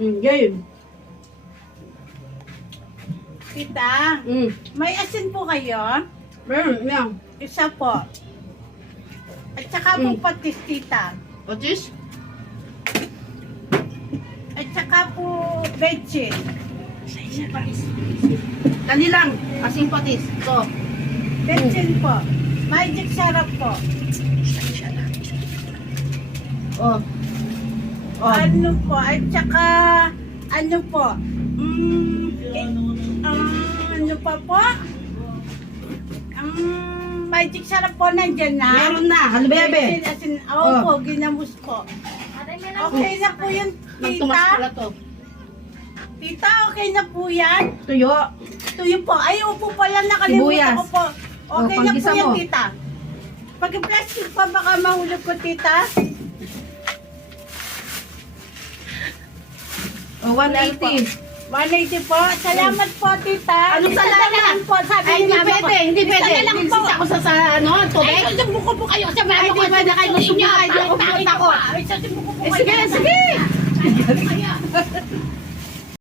Game. Tita, may asin po kayo? Meron, yan. Isa po. At saka po patis, tita. Patis? At saka po betchin. Dali lang. Asing patis. Ito. Betchin po. Magic sarap po. Oh. Oh. Ano po? At saka, ano po? Ano pa po? Magic sarap po nandyan na. Meron na. Halbebe. Asin, Oh. po, ginamos po. Okay na po yun, Nagtumas tita. pala to. Tita, okay na po yan? Tuyo. Tuyo po. Ay, upo pala, nakalimutan Sibuyas. ko po. Okay Oh, na po panggisa yan, mo. tita. Pag-plastic pa, baka mahulog ko, tita. Oh, 180. 180 po. Salamat po, tita. Anong Isa na salamat? lang po, sabi Ay, ni hindi mama ko. pwede. Hindi Isa pwede. na lang po. Ako sa ano, tubig. Ay, susubuko po kayo sa mama Ay, ko. di pwede kayo Susubukin niyo. sumakay. Di ako Bakit pupunta ko. Ay, susubuko po Eh, kayo. sige, sige. Ay,